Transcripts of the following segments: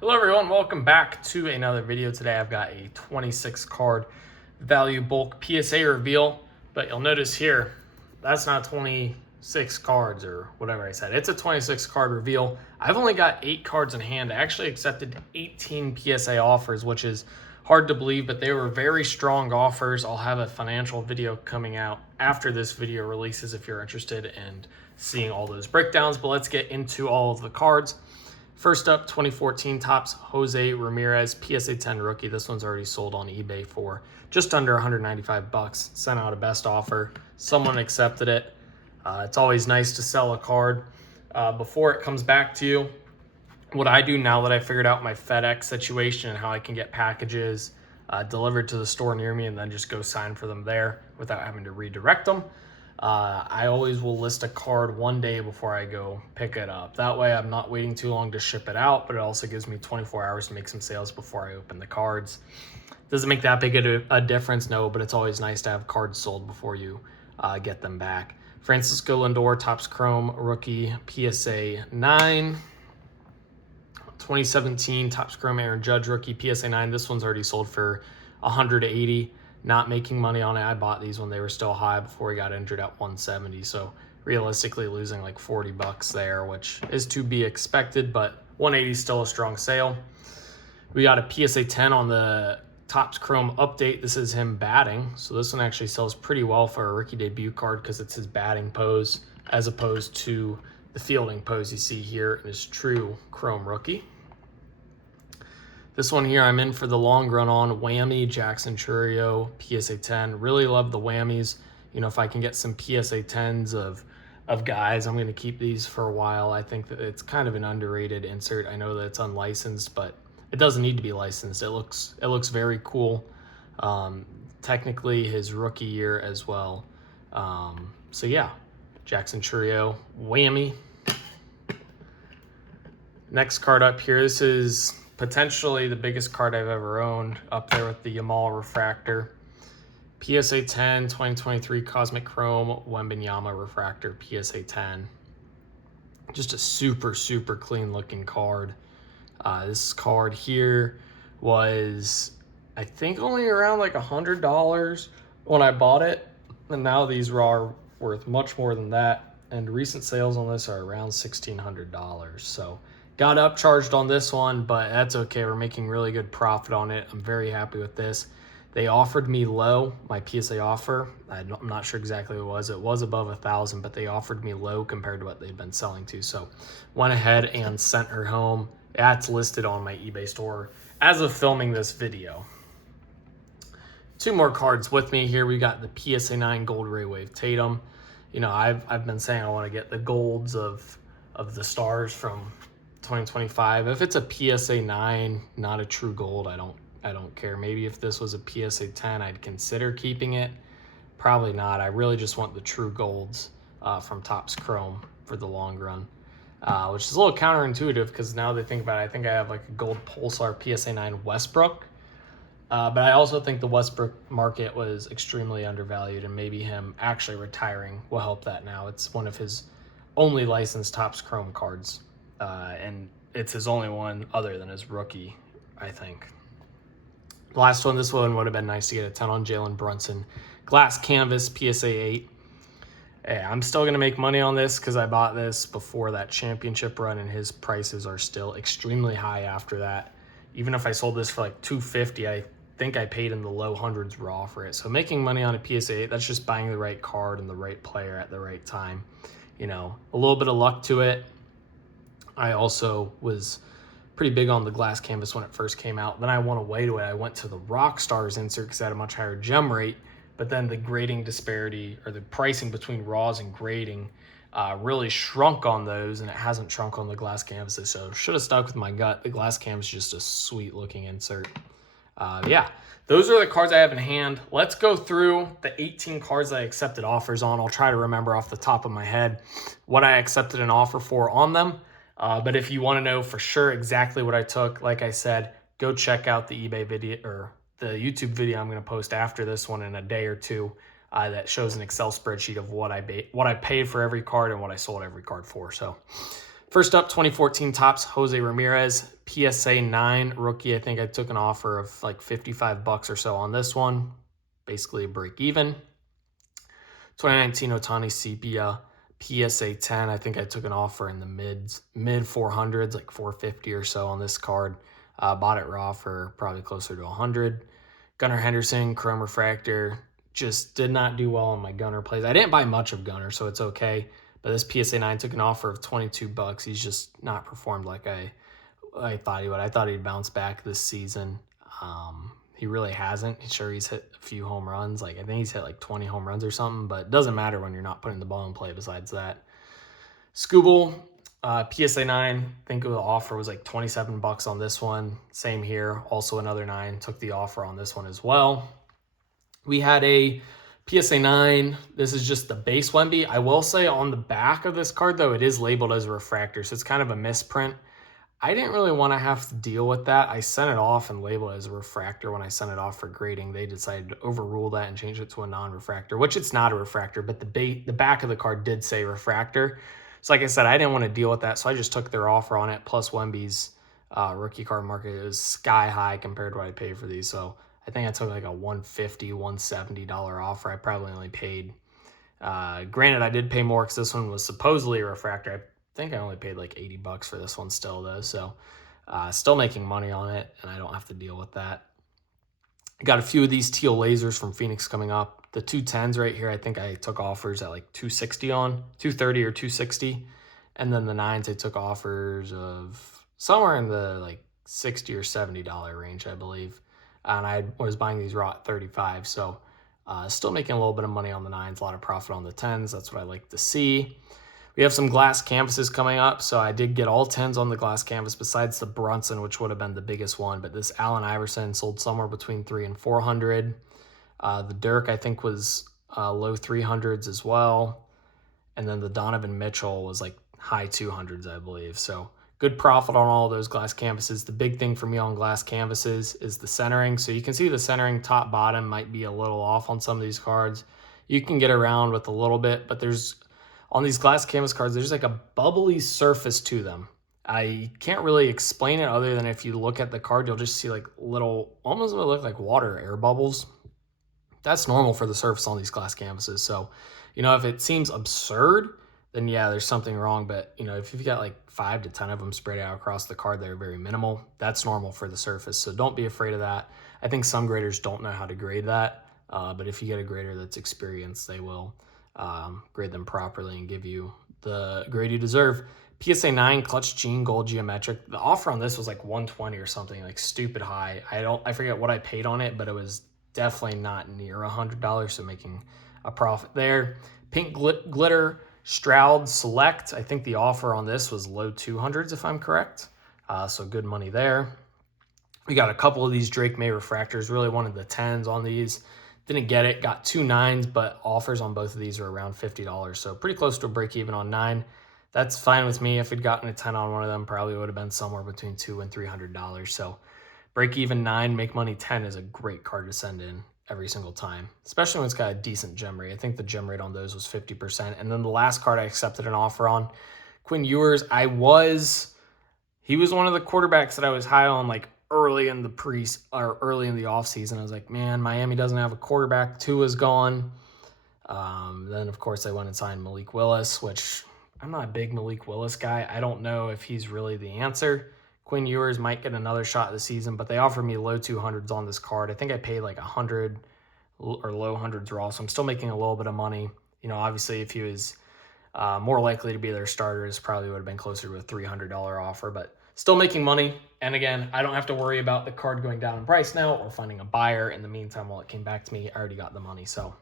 Hello everyone, welcome back to another video. Today I've got a 26 card value bulk PSA reveal, but you'll notice here, that's not 26 cards or whatever I said. It's a 26 card reveal. I've only got 8 cards in hand. I actually accepted 18 PSA offers, which is hard to believe, but they were very strong offers. I'll have a financial video coming out after this video releases if you're interested in seeing all those breakdowns, but let's get into all of the cards. First up, 2014 Topps Jose Ramirez PSA 10 rookie. This one's already sold on eBay for just under 195 bucks. Sent out a best offer. Someone accepted it. It's always nice to sell a card before it comes back to you. What I do now that I figured out my FedEx situation and how I can get packages delivered to the store near me and then just go sign for them there without having to redirect them. I always will list a card one day before I go pick it up. That way I'm not waiting too long to ship it out, but it also gives me 24 hours to make some sales before I open the cards. Doesn't make that big a difference, no, but it's always nice to have cards sold before you get them back. Francisco Lindor, Topps Chrome rookie, PSA 9. 2017 Topps Chrome Aaron Judge rookie, PSA 9. This one's already sold for 180. Not making money on it. I bought these when they were still high before he got injured at 170. So realistically losing like 40 bucks there, which is to be expected, but 180 is still a strong sale. We got a PSA 10 on the Topps Chrome update. This is him batting. So this one actually sells pretty well for a rookie debut card because it's his batting pose as opposed to the fielding pose you see here in his true Chrome rookie. This one here I'm in for the long run on. Whammy, Jackson Chourio, PSA 10. Really love the whammies. You know, if I can get some PSA 10s of guys, I'm going to keep these for a while. I think that it's kind of an underrated insert. I know that it's unlicensed, but it doesn't need to be licensed. It looks very cool. Technically his rookie year as well. So yeah, Jackson Chourio, whammy. Next card up here. This is potentially the biggest card I've ever owned, up there with the Yamal Refractor. PSA 10, 2023 Cosmic Chrome Wembanyama Refractor, PSA 10. Just a super, super clean looking card. This card here was, I think, only around like $100 when I bought it. And now these are worth much more than that. And recent sales on this are around $1,600. So got upcharged on this one, but that's okay. We're making really good profit on it. I'm very happy with this. They offered me low, my PSA offer. I'm not sure exactly what it was. It was above 1,000, but they offered me low compared to what they'd been selling to. So went ahead and sent her home. That's listed on my eBay store as of filming this video. 2 more cards with me here. We got the PSA 9 Gold Ray Wave Tatum. You know, I've been saying I want to get the golds of the stars from 2025. If it's a PSA 9, not a true gold, I don't care. Maybe if this was a PSA 10, I'd consider keeping it. Probably not. I really just want the true golds from Topps Chrome for the long run, which is a little counterintuitive because now they think about it, I think I have like a gold Pulsar PSA 9 Westbrook. But I also think the Westbrook market was extremely undervalued, and maybe him actually retiring will help that now. It's one of his only licensed Topps Chrome cards. And it's his only one other than his rookie, I think. The last one, this one would have been nice to get a 10 on Jalen Brunson. Glass Canvas, PSA 8. Hey, I'm still going to make money on this because I bought this before that championship run, and his prices are still extremely high after that. Even if I sold this for like $250, I think I paid in the low hundreds raw for it. So making money on a PSA 8, that's just buying the right card and the right player at the right time. You know, a little bit of luck to it. I also was pretty big on the glass canvas when it first came out. Then I went away to it. I went to the Rockstars insert because it had a much higher gem rate, but then the grading disparity or the pricing between raws and grading really shrunk on those, and it hasn't shrunk on the glass canvases. So should have stuck with my gut. The glass canvas is just a sweet looking insert. Yeah, those are the cards I have in hand. Let's go through the 18 cards that I accepted offers on. I'll try to remember off the top of my head what I accepted an offer for on them. But if you want to know for sure exactly what I took, like I said, go check out the eBay video or the YouTube video I'm going to post after this one in a day or two that shows an Excel spreadsheet of what I paid for every card and what I sold every card for. So First up, 2014 Topps Jose Ramirez, PSA 9 rookie. I think I took an offer of like $55 or so on this one. Basically a break even. 2019 Ohtani Sepia, PSA 10. I think I took an offer in the mid 400s, like 450 or so on this card. Bought it raw for probably closer to 100. Gunnar Henderson, Chrome Refractor. Just did not do well on my Gunnar plays. I didn't buy much of Gunnar, so it's okay. But this PSA 9 took an offer of $22. He's just not performed like I thought he would. I thought he'd bounce back this season. He really hasn't. Sure, he's hit a few home runs. Like I think he's hit like 20 home runs or something, but it doesn't matter when you're not putting the ball in play besides that. Scooble, PSA 9, I think the offer was like $27 on this one. Same here. Also another 9. Took the offer on this one as well. We had a PSA 9. This is just the base Wemby. I will say on the back of this card, though, it is labeled as a refractor, so it's kind of a misprint. I didn't really want to have to deal with that. I sent it off and labeled it as a refractor when I sent it off for grading. They decided to overrule that and change it to a non-refractor, which it's not a refractor, but the back of the card did say refractor. So like I said, I didn't want to deal with that, so I just took their offer on it. Plus Wemby's rookie card market is sky high compared to what I paid for these. So I think I took like a $150, $170 offer. I probably only paid, granted I did pay more because this one was supposedly a refractor. I think I only paid like $80 for this one still though. So still making money on it and I don't have to deal with that. Got a few of these teal lasers from Phoenix coming up. The 210s right here, I think I took offers at like 260 on, 230 or 260. And then the 9s, I took offers of somewhere in the like $60 or $70 range, I believe. And I was buying these raw at 35. So still making a little bit of money on the 9s, a lot of profit on the 10s. That's what I like to see. We have some glass canvases coming up. So I did get all 10s on the glass canvas besides the Brunson, which would have been the biggest one. But this Allen Iverson sold somewhere between 300 and 400. The Dirk, I think, was low 300s as well. And then the Donovan Mitchell was like high 200s, I believe. So good profit on all those glass canvases. The big thing for me on glass canvases is the centering. So you can see the centering top bottom might be a little off on some of these cards. You can get around with a little bit, but there's on these glass canvas cards, there's like a bubbly surface to them. I can't really explain it other than if you look at the card, you'll just see like little, almost what look like water air bubbles. That's normal for the surface on these glass canvases. So, you know, if it seems absurd, then yeah, there's something wrong. But, you know, if you've got like 5 to 10 of them spread out across the card, they're very minimal. That's normal for the surface. So don't be afraid of that. I think some graders don't know how to grade that. But if you get a grader that's experienced, they will grade them properly and give you the grade you deserve. PSA 9 Clutch Gene Gold Geometric. The offer on this was like 120 or something, like stupid high. I forget what I paid on it, but it was definitely not near $100, so making a profit there. Pink Glitter Stroud Select. I think the offer on this was low 200s if I'm correct. So good money there. We got a couple of these Drake May refractors. Really wanted the 10s on these. Didn't get it. Got 2 9s, but offers on both of these are around $50. So pretty close to a break even on 9. That's fine with me. If we'd gotten a 10 on one of them, probably would have been somewhere between $200 and $300. So break even 9, make money 10 is a great card to send in every single time, especially when it's got a decent gem rate. I think the gem rate on those was 50%. And then the last card I accepted an offer on, Quinn Ewers. He was one of the quarterbacks that I was high on like early in the off season. I was like, man, Miami doesn't have a quarterback. Tua's gone. Then of course I went and signed Malik Willis, which I'm not a big Malik Willis guy. I don't know if he's really the answer. Quinn Ewers might get another shot this season, but they offered me low 200s on this card. I think I paid like 100 or low hundreds raw, so I'm still making a little bit of money. You know, obviously if he was more likely to be their starter, it probably would have been closer to a $300 offer, but still making money. And again, I don't have to worry about the card going down in price now or finding a buyer. In the meantime, while it came back to me, I already got the money. So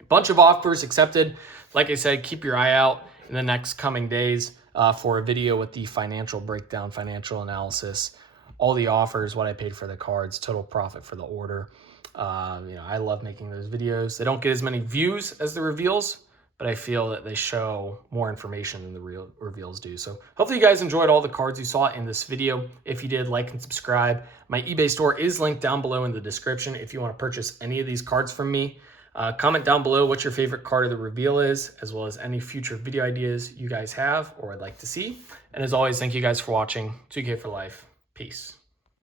a bunch of offers accepted. Like I said, keep your eye out in the next coming days for a video with the financial breakdown, financial analysis, all the offers, what I paid for the cards, total profit for the order. I love making those videos. They don't get as many views as the reveals, but I feel that they show more information than the real reveals do. So hopefully you guys enjoyed all the cards you saw in this video. If you did, like and subscribe. My eBay store is linked down below in the description if you want to purchase any of these cards from me. Comment down below what your favorite card of the reveal is, as well as any future video ideas you guys have or would like to see. And as always, thank you guys for watching. 2K for life. Peace.